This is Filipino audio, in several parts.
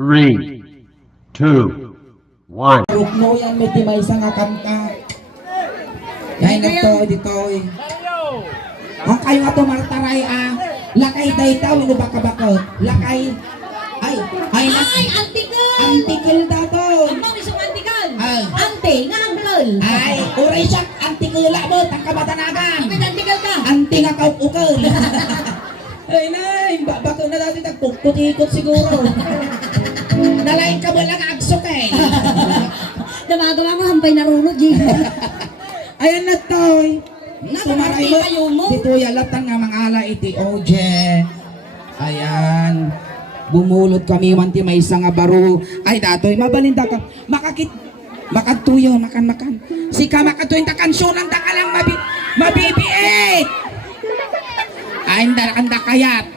3, 2, 1. Rukno yan may timay sa nga kanta. Yan nagto dito eh. Ang kayo nga tumartaray lakay daytaw ino baka bakot. Lakay ay antikal! antikil dato. Ang isang antikal! Ay. Ante, nga antikal! Ay uray siya antikila mo tangkabatanagan. Kapit antikal ka! Anti nga kaukukol. Ay nay, bako na dati tagpukot-ikot siguro. Nalain ka mo lang agsok eh. Damagawa ko, hampay narunod, G. Ayan na toy. Nakakarti kayo mo. Dito yalatan nga mga ala iti oje. Ayan. Bumulot kami wanti may isa nga baro. Ay datoy mabalinda ka. Makatuyo makan. Sika makatuyo ta kansyonan ta ka lang mabibiit. Ay anda kayat.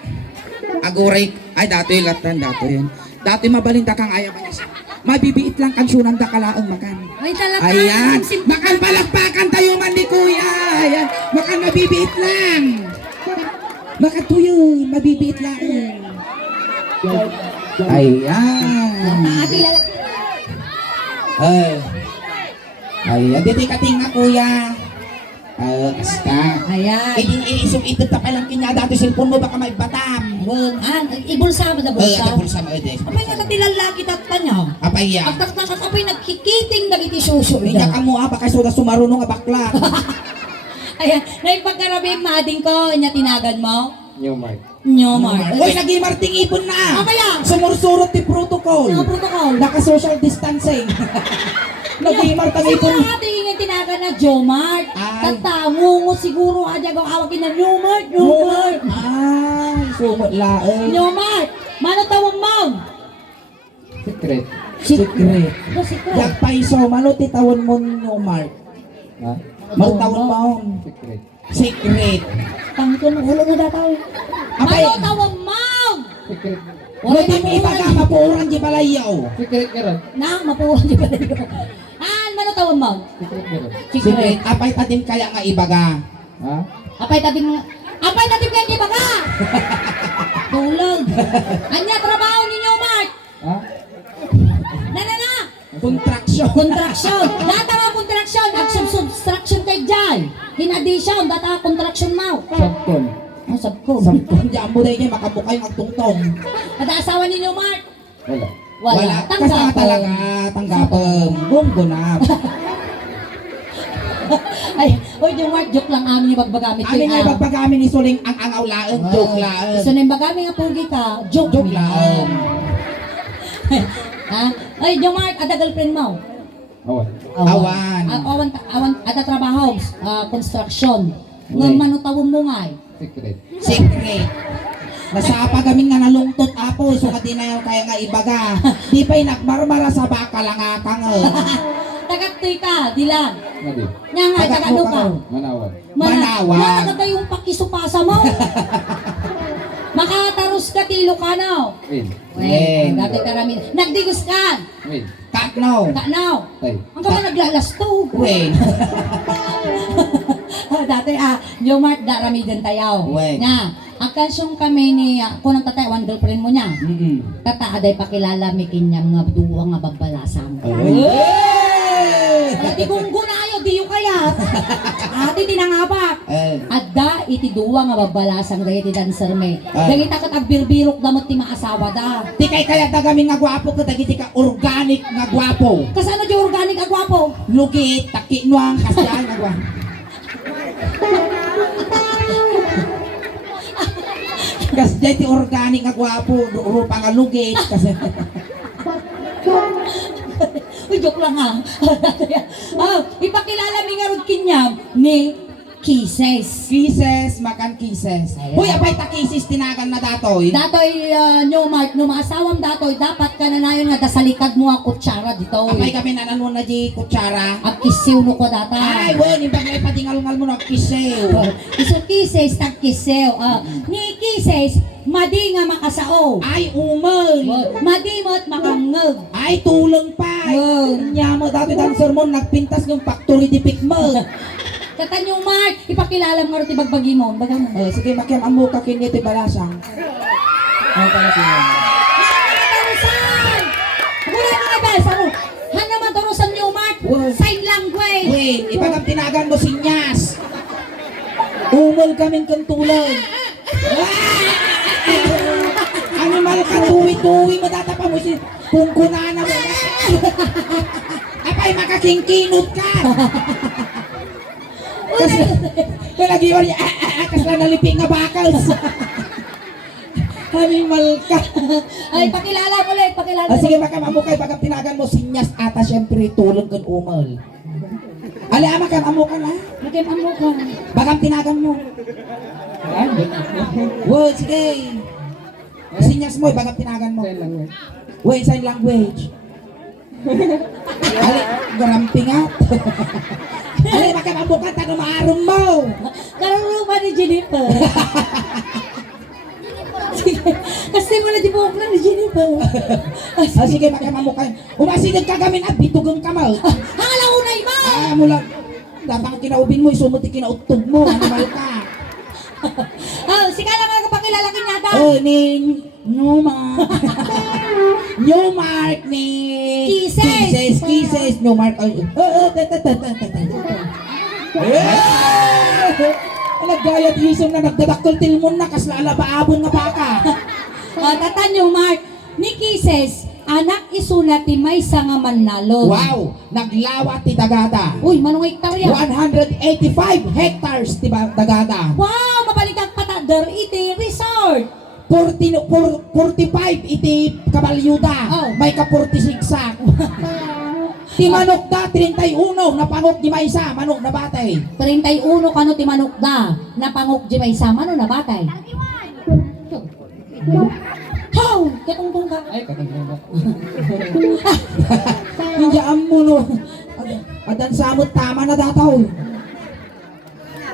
Aguray. Ay datoy latan datoy yan. Datoy mabalinda kang ayaw niya. Mabibiit lang kansyonan ta kalaang makan. Ay, talaga. Ayan, makan palakpakan tayo man ni Kuya. Ayan, makan mabibiit lang. Makan tuyo, mabibiit lang. Ayan. Ayan, dito kating na Kuya. Asta. Ayan. Isog ito ta palang kinya dati cellphone mo baka may batam. Ibulsa mo na bulsa. Pulsa mo ito. Apay nga katilala kita tanyo. Apay ya. Ang taktakas apay nagkikiting nagiti suso. Hindi ka mo baka suda sumarunong nga bakla. Ayan, naipagkarabi mading ko, inya tinagan mo. Newmark. Nyomar. Uy, nag-imarting ipon na. Apa yan? Sumursurot ti protocol. Mga protocol. Naka-social distancing. Nag-imarting ipon. Sino nga tingin tinagan na Jomart? Ay. Tatango mo siguro adya ko awagin na Nyomart. Ay, sumot laeng. Nyomart. Mano tawag mo? Secret. Secret. Kasi ko. Yak paiso, manuti tawon mo no Mark. Ha? Magtawon mo. Secret. Secret. Tangko ng ulo na dataw. Apay. Mano tawag mo? Secret. Wala di mo ibaga, mapuuran di balayaw. Secret ka ron. Nang mapuwan di ba dito? Mano tawag mo? Secret ka ron. Secret. Apay tadim kaya nga ibaga. Ha? Apay tadim kayo di ba ka? Tulog. Anya trabaho ni Nyomart? Ha? Na. Contraction. Contraction. Data nga contraction. Subtraction kay Jai. In addition, data contraction mo. Sabton. Ang sabko. Sampun di amo dahil niya makabukay magtungtong. Ada asawa ni Nyomart? Wala. Wala. Kasi nga talaga tanggapin. Bunggo na. Ay, oy, Nyomart, joke lang amin yung bagbagamit. Amin nga ipagpagamin ni Suling ang angaw laeng. Joke laeng. So, nang bagami nga pugi ka, joke Joke laeng. Ha? Ay, Nyomart, ada girlfriend mo? Awan. Awan. Awan, ada trabaho, construction. Nga Uy. manutawon mo nga eh. Secret. Secret. Nasa pagamin nga nalungtot apo, so kadi na yung kaya nga ibaga. Di pa inakmarmara sa baka lang akang. Tagaktoy ka, dilan. Ngadi. Nga nga, tagano ka. Manawan. Manawan. Nga naganda yung pakisupasa mo. Makataros ka, tilo ka na. Win. Wen, dati karami. Nagdigos ka. Win. Kakno. Kanaw. Tay. Ang ka naglalastog. Wen. Dati Nyomart, darami din tayo. Wen. Nga, ang kansyong kami ni, kunang tatay, one girlfriend mo niya. Tata, aday pakilala, may kinyang nga duwa nga babalasang. Ati gunggo na ayo, diyo kaya. Ati tinangabak. Adda, iti duwa nga babalasang, dahil iti dancer me. Dahil ita katagbirбирok damot ti maasawa da. Di kay kaya tagamin nga gwapo ka dagiti ka organic nga gwapo. Kasano di organic ang gwapo? Lugit, takinuang kasyan nga gwapo. Kasi dito organic nga gwapo, rupa nga lugit kasi. Uy, joke lang ha. Ipakilala mi nga rod kinyam ni Kisses. Kisses, makan kisses. Ayan. Uy, apay ta kisses tinagan na datoy. Datoy, Nyomart, no maasawang datoy, dapat ka na nayon nga dasalikad mo ang kutsara dito. Apay kami nanan na di kutsara. At kisiw no ko data. Ay, bon, ibang ay patingalungal mo na kisew. Iso Kisses, tag kisiw. Ni Kisses, madi nga makasao. Ay, umel. Madimot makangag. Ay, tulong pa. Nya mo dati dancer mo nagpintas ng factory dipik mo. Katanyo Mark, ipakilala mo rin bagbagi mo. Baga mo. Sige, makiam mo ka kiniti balasang. Ay, pala sila. Saan ka natarusan? bes, ano? Han naman taro sa New Mark. Wow. Sign language. Wait, ipagam tinagan mo sinyas. Umol kaming kantulan. Animal ka, tuwi-tuwi, matatapa mo si kungkunana mo. Apay, makakingkinot ka. Kalagi yun niya, kasla naliping nga bakals. Animal ka. Ay, pakilala ulit, pakilala. Sige, baka mamukay, baka tinagan mo sinyas ata syempre tulog kan umol. Ali, ama ka, mamukay na. Maging amukan. Baka tinagan mo. Wow, sige. Sinyas mo, baka tinagan mo. Wait, sign language. Ali, garampingat. Ali, baka mamukay, tago maarum mo. Karunungan ni Jennifer. Sige, kasi mo na di buhok lang ni Jennifer. Sige, baka mamukay. Umasinag ka gamin at bitugong kamal. Hala unay ba? Mula. Dapat kinaubin mo, isumuti kinautog mo. Animal ka. Sige lang nga pakilala kanya daw. Oh, ni Newmark. Newmark ni Kisses. Kisses. Newmark. Nagayat isong na nagdadakol tilmon na kasla alabaabon nga baka. Tata niyo, Mark, ni Kisses, anak isulat ti Maysa nga Manlalon. Wow! Naglawa ti Dagata. Uy, manong hektarya. 185 hectares ti Dagata. Wow, mabaliktad patadar iti resort. 45 iti Kabalyuda. Oh. May ka 46 Ti manok da 31 na pangok di Maysa, manok na batay. 31 kano ti manok da, napangok di may sama no nabatay. How? Katungtong ka. Ay, katanggal ba? Hindi mo no. Adan samot tama na dataw.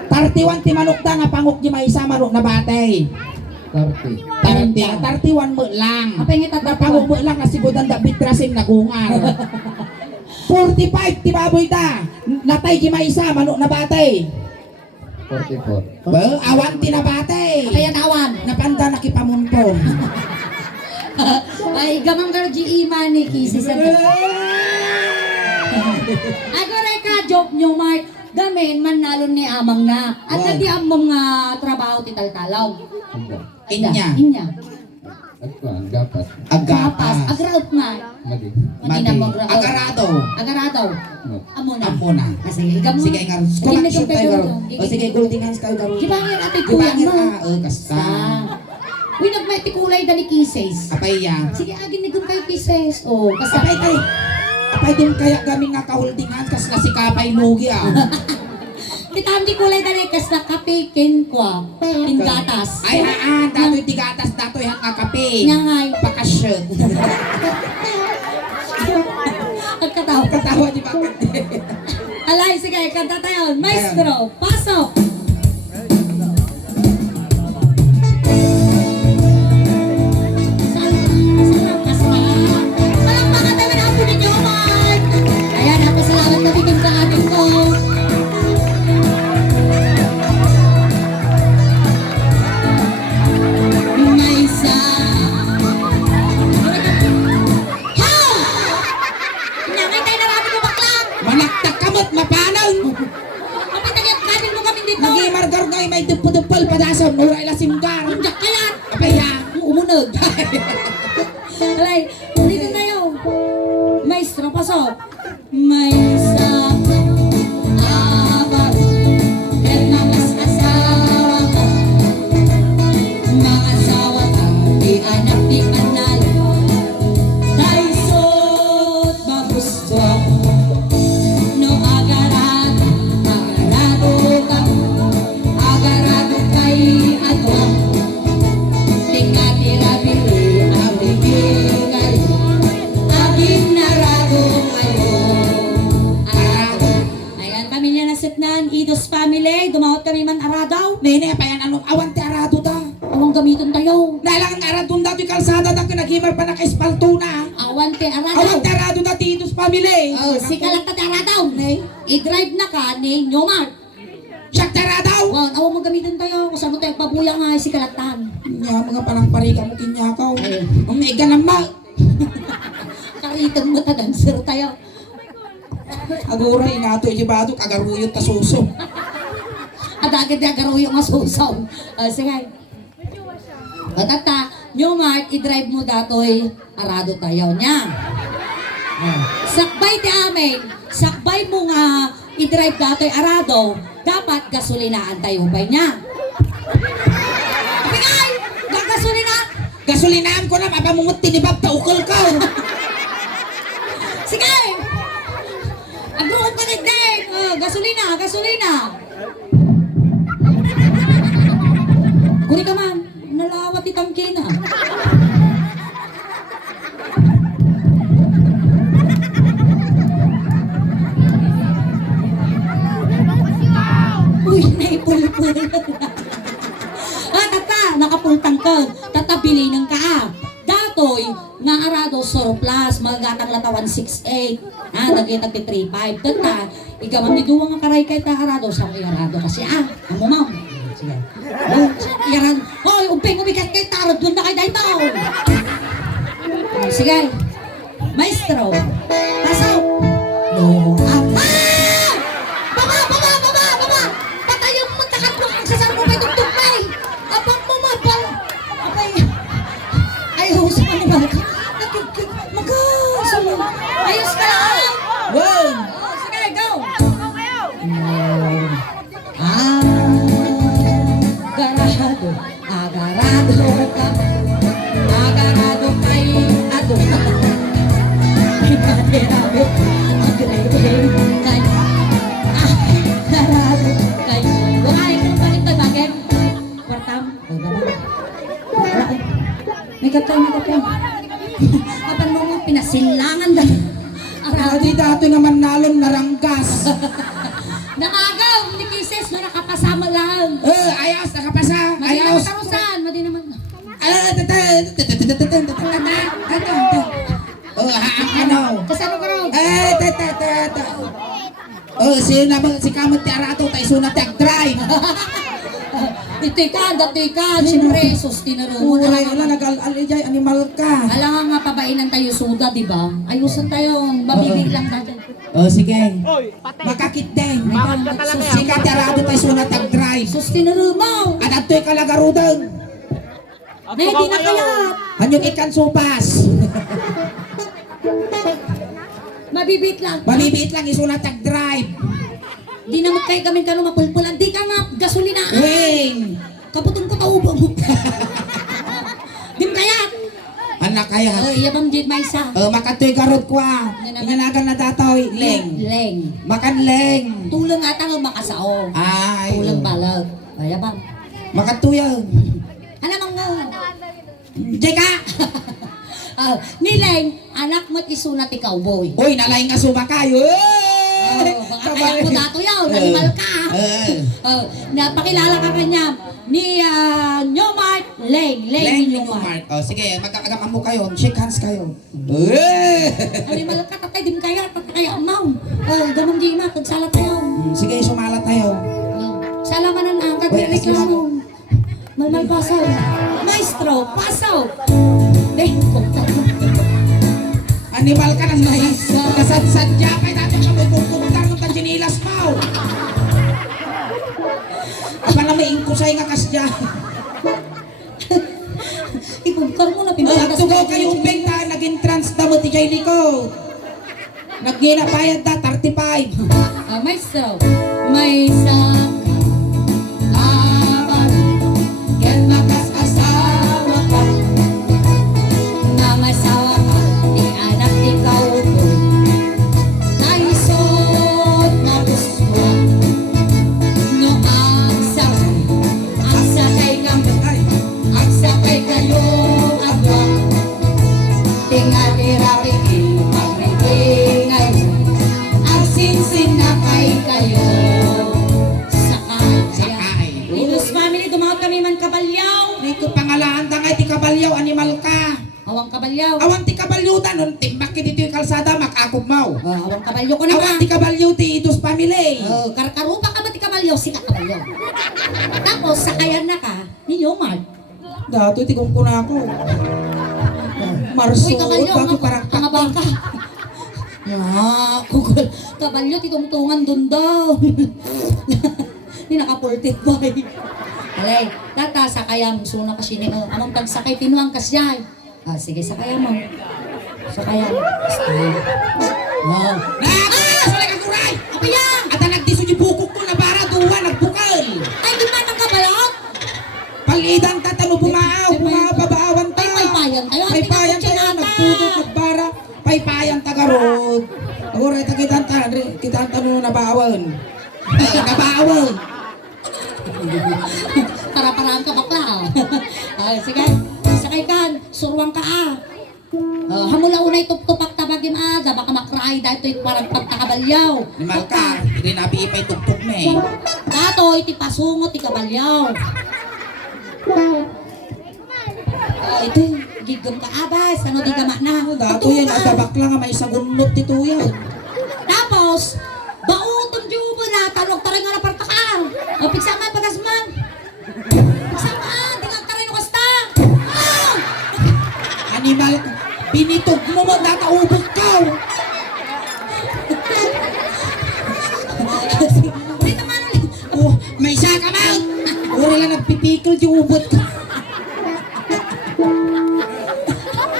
31 ti manok da na pangok di Maysa, manok na batay. 30. 31 mo lang. Apa yung itatapang? Napangok mo lang na sigudan da bitrasim na gungar. 45 ti baboy da. Natay di Maysa, manok na batay. 44. Awan ti na batay. Kaya tawan. Napanda nakipamuntong. Ay, gamang ka GE money, Kisses. Ako rin ka, joke nyo, Mark. Gamin, manalon ni amang na. At Wow. nadi amang trabaho ti taltalaw. Inya. Inya. Agkuhan, gapas. Kapas. Agapas. Agraut nga. Madi. Madi na mo graut. Agarado. Agarado. No. Amo na. Amo na. Kasi ikaw mo. Sige nga. Connection tayo garo. O sige, golden hands kayo garo. Gibangir ate kuya Gibangir mo. kasta. Uy, nagmati kulay dali Kisses. Apay ya. Sige, agin nagum kay Kisses. Oh, Apay kasi tay. Apay din kaya gaming nga ka-holding hands kas na si kapay lugi ah. di di kulay dali kas nakapikin ko. Pingatas. Ay datoy tigatas datoy hang kakape. Nyangay. Pakashoot. Ang katawa. Katawa di ba? Alay, sige, kanta tayo. Maestro, pasok! Salamat ka. Palakpakan naman ang po ninyo, Mark! Ayan, ako salamat na bitin sa atin ko. Maysa. How? Nyangay tayo na namin yung baklang! Manaktak kamot mapanaw. Kapit naging mo kami dito! Nagimargar nga may dupo-dupol padasam nura ila simgar. Undak kaya! Apay ya. Umunog! Alay, dito tayo! Maestro, pasok! Maysa abang kahit na mas asawa ka mga asawa ka di anak di kanal taysot magusto no agarado kay ato tingati-rabili ang bibigay aging narado ngayon arado. Ayan, pamilya na sitnan, Idos family, dumawat kami man aradaw. Nene apayan anong awan ti arado ta. Awang gamiton tayo. Dahil ang arado da ti kalsada da kinagimar pa na kaispalto na. Awan te Awan aradaw. ti arado da ti Idos family. Oh, si kalata te aradaw. I-drive na ka ni Nyomar. Siyak ti aradaw. Wow, awang mo gamiton tayo. Kung saan mo tayo pabuya nga si kalatan. Nya mga parang parika mo kinyakaw. Ay. Umega naman. Kari itong mata dancer tayo. Agora inato ijibado kagaruyot ta suso. Agad na garuyo nga susaw. Sige. Tata, New Mart, i-drive mo datoy, arado tayo niya. Sakbay ti amin, sakbay mo nga i-drive datoy arado, dapat gasolinaan tayo pa niya. Apingay! Gagasolina! Gasolinaan ko na mapamungot tinibab ta ukol ko. Sige! Agruhot ka din! Gasolina! Gasolina! Kuni ka man! Nalawat itang kina. Uy, naipulpul. Tata, nakapultang ka. Tatabili ng ka. Datoy, nga arado surplus, magatang latawan 6'8". Nagitag ti 3'5". Tata, ikaw ang iduwa nga karay kay ta arado sa arado kasi amo ma'am. Sige. Yaran. Hoy, umping umikat kay tarot doon na kay daytaw. Sige. Maestro. Pasok. No. Baba. Patay yung magtakat mo ang sasama mo itong tugmay. Abang mo mapal. Abay. Ayaw sa kanila. Magkasama. Ayos ka lang. Wow! Sige, go. Agarado kay ato. Agarado kay. Wala yung balik na bagay. Kwartam. May katay. Apan mo pinasilangan dahil. Adi dato naman nalong naranggas. Nakagaw, ni Kisses na nakapasama lang. Ayos, nakapasa. Madi naman Ayos. tarusan, madi naman. Ano? Kasano ka raw? Si kamot ti arato tayo sunat ti agdrive. Datoy ka, siyempre, sustinaro mo Uray, na. wala, nag-alijay, animal ka. Alam nga pabainan tayo suda, di ba? Ayusan tayo, babibig lang natin. Sige. Makakit din. Sikat ti arato tayo sunat agdrive. Sustinaro mo! At ato'y kalagarudan. Na hindi na kaya. Hanyong ikan supas. Mabibit lang. Mabibit lang isunat agdrive. Di naman kayo kami kano mapulpulan. Di ka nga gasolina. Wing! Kaputong ko taubo mo. Di mo kaya. Anak kaya. Iyabang jid may isa. Makatoy garot ko Inganagan na datoy. Leng. Leng. Makan leng. Tulang ata nga makasao. Ay. Tulang balag. Kaya bang? Makatuyaw. Ano mang nga? Jeka! Nileng, anak mo't isunat ikaw, boy. Uy, nalay nga sumakayo. Baka kaya mo dato yaw, nanimal ka. Napakilala ka kanya ni New Mart Leng. Leng New Mart. Sige, magkakagaman mo kayo. Shake hands kayo. Nanimal ka, tatay din kaya, tatay kaya amaw. Gamang di ma, tagsalat tayo. Sige, sumalat tayo. Salamanan na, kagreklamo. Malmal pasaw. Maestro, pasaw. Animal ka ng mais. Kasad-sadya kay natin ka mupupuktar ng kanjinilas mo. Apa na may ingkusay nga kasya. Ipugkar mo na pinakas. Tugaw kayo umping ta, naging trans na mo ti Jay Nico. Nagginapayad ta, 35. Maestro, may isang laban. Yan makasasawa ka. Mamasawa ka, di anak ikaw ko. Naisot na gusto. No ang sakay ang sakay kayo agwa. Tingal irarigin, magrigingay. Ang sinsin na kayo. Sakay. Linus family, dumawag kami man kabalyaw. Nito pangalaan ta nga ti kabalyaw, animal ka. Awang kabalyaw. Awan ti kabalyutan, nun timbak dito yung kalsada, makakog mau. Awang kabalyo ko na ba? Awan ti kabalyaw ti itos family. Karkarupa ka ba ti kabalyaw? Sika kabalyaw. Tapos, sakayan na ka ni Yomar. Dato ti kung kuna ako. Marso, Uy, kabalyo, bago parang ang abang ka. Kukul. Kabalyo, titungtungan dun daw. Hindi naka-ported boy. Alay, tata, sakayam, suna ka sini. Amang pagsakay, tinuang ka siya. Sige, sakayam mo. Sakayam. Salay ka kuray! Apa yan? At ang nagdiso ni bukok ko na para duwa, nagbukal. Ay, di man ang kabalot? Palidan ka talo bumaaw, pabaawan ta. Ay, paypayan tayo. Paypayan tayo, nagpudot, nagbara. Paypayan tagarod. Ore, kita tanong na baawan. Nabaawan. Para-paraan ka bakla. Sige, sakay kan, surwang ka hamula unay tup-tupak tabagim aga, baka makray dahil ito'y parang pagtakabalyaw. Limal ka, hindi nabi ipay tugtog na eh. Dato, iti pasungot, iti kabalyaw. Ito, gigam ka abas, ano di gama na. Dato yan, asabak lang may sagunot dito yan. Tapos, bautong jubo na, talog taray nga na partakal. Pigsama, pagasman. Pigsama, di nga taray no kasta. Animal, binitog mo mo, nakaubog ka. Ulit naman ulit. Oh, may isa ka man. Uri lang nagpipikil yung ubot ka.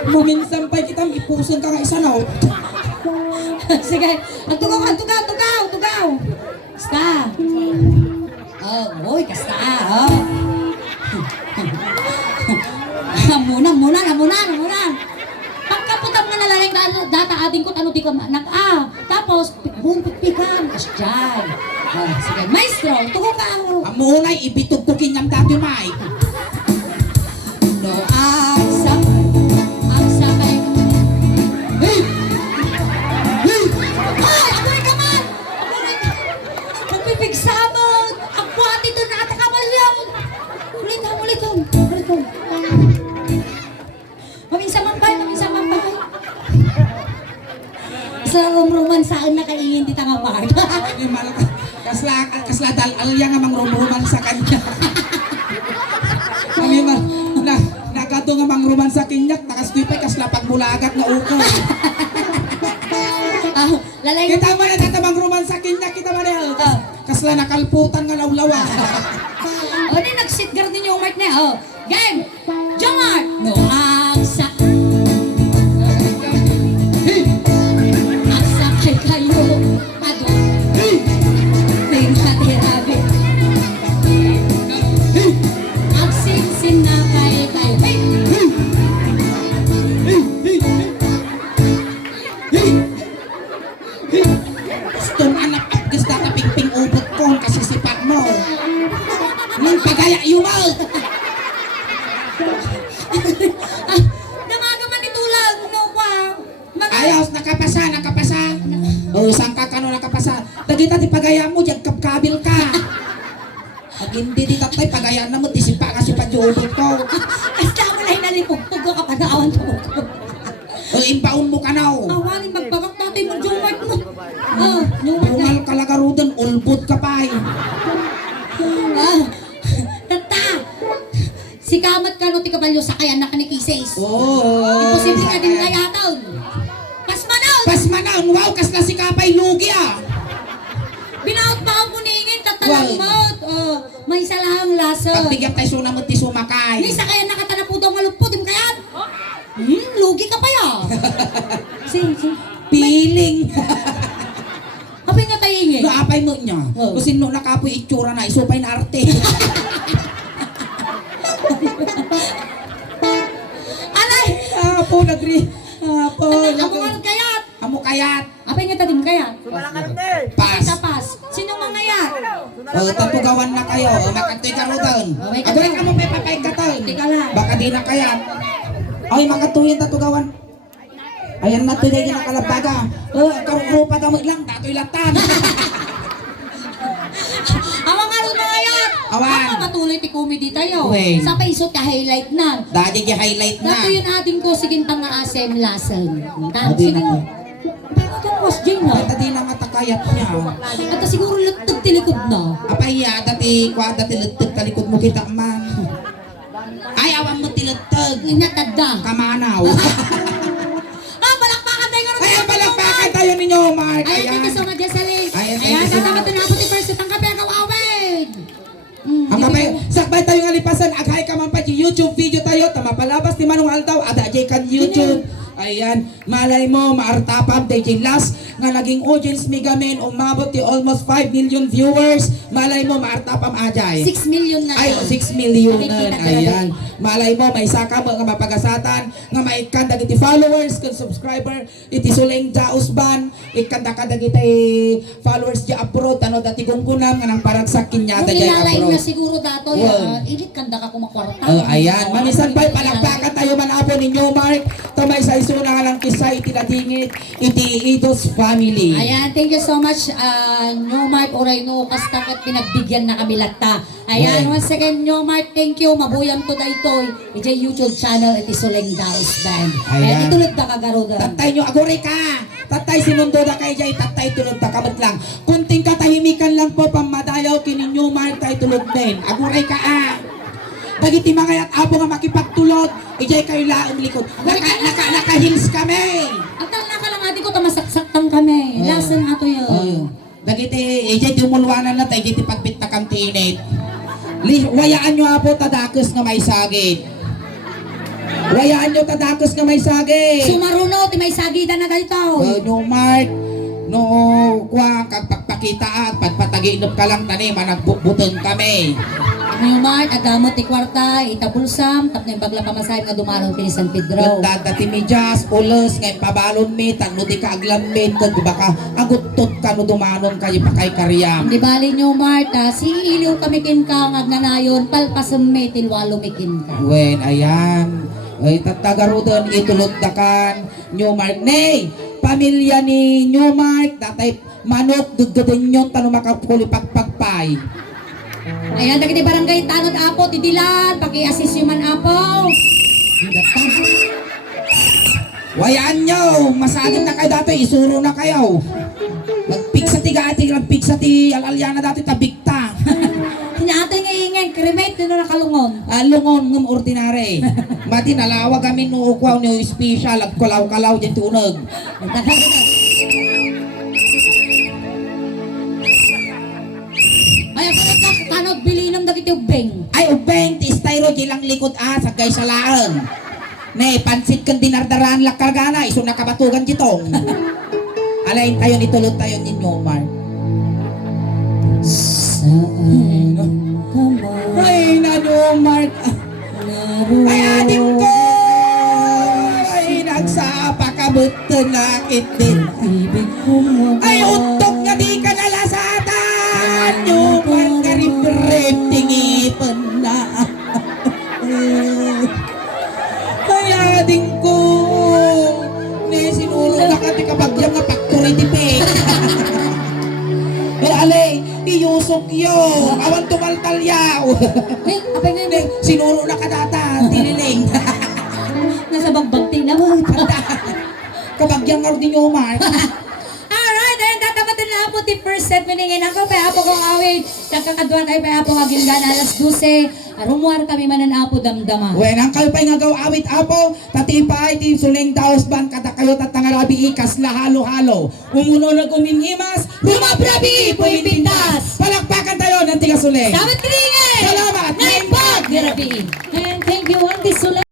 Muminsan pa kita, ipusin ka nga isa na. Sige, tugaw. Kasta. Boy, kasta. Muna. Pagkaputang nga nalalang data ading ko, ano di ka manak. Tapos, pikan, kasjay. Sige, maestro, tugaw ka. Amo na, ibitog ko kinyam dati, Mike. No, ang sakay. Hey! Ay, abuhay ka man! Nagpipigsabot! Ang buhati doon na atakabalyaw! Ulitan. Maminsan mambay. Sa rumruman saan nakaingin ti tangapag. Animal ka, kasla dalal yan nga mangrumuman sa kanya. Animal, nagato nga mangruman sa kinyak, nakastipay kasla pagmulagat na uko. Lalay Kita mo na tatamang roman sa kinyak, kita mo na. Kasla nakalputan nga lawlawa. O, di nag-sit-guard ninyo yung mic na. Game! Jomar! No, agsakay kayo. Ado. Tingkatirabi. Agsinsin na kayo. Stone anak at gista ka pingping ubot ko kasi sipa mo. Nung pagaya yumal. Namagaman itulang mo pa. Ayos, nakapasa. O, isang kakano nakapasa. Dagita ti pagaya mo, dyan kapkabil ka. Pag hindi di tatay, pagaya na mo, tisipa kasi pa ubot ko. Basta mo lang nalipugpug ko kapanaawan mo ko. O, imbaon mo ka na. Awanin magbagak natin mo Jomar mo. Jomar na. Bungal ka lagarudan, ulbot ka pa eh. Tata! Si kamat ka no ti kabalyo sa kaya na ka ni Kises. Oo. Imposible ka din kaya taon. Pasmanaw, wow, kasla si kapay lugi ah. Binaot pa ang puningin, tatalang mout. May isa lang lasa. Pagbigyan tayo suna mo ti sumakay. Ni sa kaya nakatanapo daw malupot, yung kayan. Lugi ka pa ya. Sing. Piling. Kapag nga tayo ingin. Naapay mo niya. Oh. Kung sino nakapoy itsura na, isupay na arte. Alay! Apo, Amo kayat. Amo kayat. Apay nga tatim kayat. Pas. Tapas. Sino mga ngayat? O, tatugawan na kayo. O, makantoy ka rodan. may Agoy ka mo may papay ka ton. Tika lang. Baka di na kayat. Ay, makatuyin tatugawan. Ayan na to dahil nakalabaga. O, karupa ka mo lang. Tatoy latan. Ang mga rin mga ngayat. Awan. Ako matuloy ti comedy tayo. Wen. Sa paisot ka highlight na. Dadi gi-highlight na. Dato yun ating ko siging pang-asem lasan. Adi na ko. Pero ito was Jane na. Ay, dadi na matakayat niya. At siguro lutog tilikod na. Apay ya, dati kwa dati leteg talikod mo kita man. Ay, awan mo tilutog. Inatadda. Kamanaw. Palakpakan tayo nga Ay, palakpakan tayo ninyo, Mark. Ayan, thank you so Ayan. much, Jesseline. Ayan, thank Ayan, you so tatamat much. na po ti first ang kape ang awawid. Ang kapay, sakbay tayo nga lipasan, aghay ka man pa, YouTube video tayo, tama palabas ni Manong Altaw, ada jay kan YouTube. Ayan, malay mo, maartapam, DJ last, nga naging audience mi gamin, umabot ti almost 5 million viewers, malay mo, maartapam ajay. 6 million na Ay, yun. 6 million Nakikita na. talaga. Ayan. Malay mo, may saka mo nga mapagasatan, nga maikanda iti followers, kan subscriber, iti suleng jausban, ikanda-kada kita followers di abroad, ano dati gungkunam, nga nang paragsak kinyata Kung di ilalain abroad. na siguro dato, Wow. ilit kanda ka kumakwarta. Oh, ayan. Mamisan pa'y palakpakan tayo man apo ninyo, Mark. Tamay sa iso na lang kisay, iti ladingit, iti Idos family. Ayan, thank you so much, New Mark Oray no, kastakot pinagbigyan na kami latta. Ayan, Okay. once again, New Mark, thank you, mabuyam to daytoy. Iti YouTube channel, iti Suleng Daos Band. Ayan. Ayan, itulad ka kagaroda. Tatay nyo, agore ka! Tatay, sinundo na kayo dyan, tatay, tulog ta kamat lang. Kunting katahimikan lang po, pamadayaw, kininyo, Mark, tayo tulog din. Agore ka Dagiti mga yat abo nga makipagtulog, ijay kayo laong likod. Naka-heels kami! Ang tala ka lang ati ko, tamasaksaktan kami. Lasan ato yun. Dagiti, ijay tumulwanan na tayo, ijay pagbit na kang tinit. Wayaan nyo apo tadakos nga may sagit. Wayaan nyo tadakos nga may sagit. Sumaruno, ti may sagitan na dayto. No Mark, no kuha kag pagpakita at pagpataginop ka lang tani managbutbuton kami. New Mark, agamot ti kwarta, itabulsam, tapno yung bagla pamasahin nga dumalong kini San Pedro. Dati medyas, ulos, ngay pabalon mi, tano di ka aglamit, kag baka agutot ka no dumanon kayo pa kay karyam. Di bali New Mark, si iliw kami kinkang agnanayon, palpasam me tilwalo mi kinkang. Wen, ayan. Ay, tatagarudan, itulot da kan. New Mark, nay! Pamilya ni New Mark, datay manok, dugdudin yun, tano makapuli pagpagpay. Ayan, dagiti barangay tanod apo, tidilan, paki-assist yung man apo. Wayaan nyo, masagin na kayo dati, isuro na kayo. Nagpigsa ti gati, nagpigsa ti alalyana dati, tabikta. Hinatay nga ingay, cremate na nakalungon. Lungon ng ordinary. Mati nalawa kami no ukwaw no special, agkalaw-kalaw dyan tunog. Ay, ako ito, tanod bilinam dagiti ubeng. Ay, ubeng, ti styro, lang likod sa gay salaan. Ne, pansit kang dinardaraan lakargana, iso nakabatugan jitong. Alain tayo, nitulot tayo ninyo, Mark. Ay, nanyo, Mark. Ay, adim ko! Ay, nagsapakabot na itin. Ay, utok nga di ka nalasatan! Yung pagkarip-rip, tingipan na. Ay, adim ko! Ne, sinuro na ka di kabagyang nga factory di pe. Eh, alay, iyusok yo! Awan tumaltalyaw! Ay, apay nga Ne, sinuro na ka data, tiniling. nasa bagbag tinawag. Kabagyang nga rin yung Mark. Alright, ayun, tatamatin na po ti first set miningin ako pa apo kong awit. Nagkakaduan kayo pa apo aging gana alas 12. Arumuar kami manan apo damdama. Wen, ang kayo pa'y nga gaw awit apo, tatipay ti suling daos ban kada kayo tatangarabi ikas la halo-halo. Umuno na gumingimas, humabrabi pumimpintas. Palakpakan tayo ng tiga suling. Dapat kiringin! Salamat! Naimbag! Girabi! And thank you, Auntie Sula.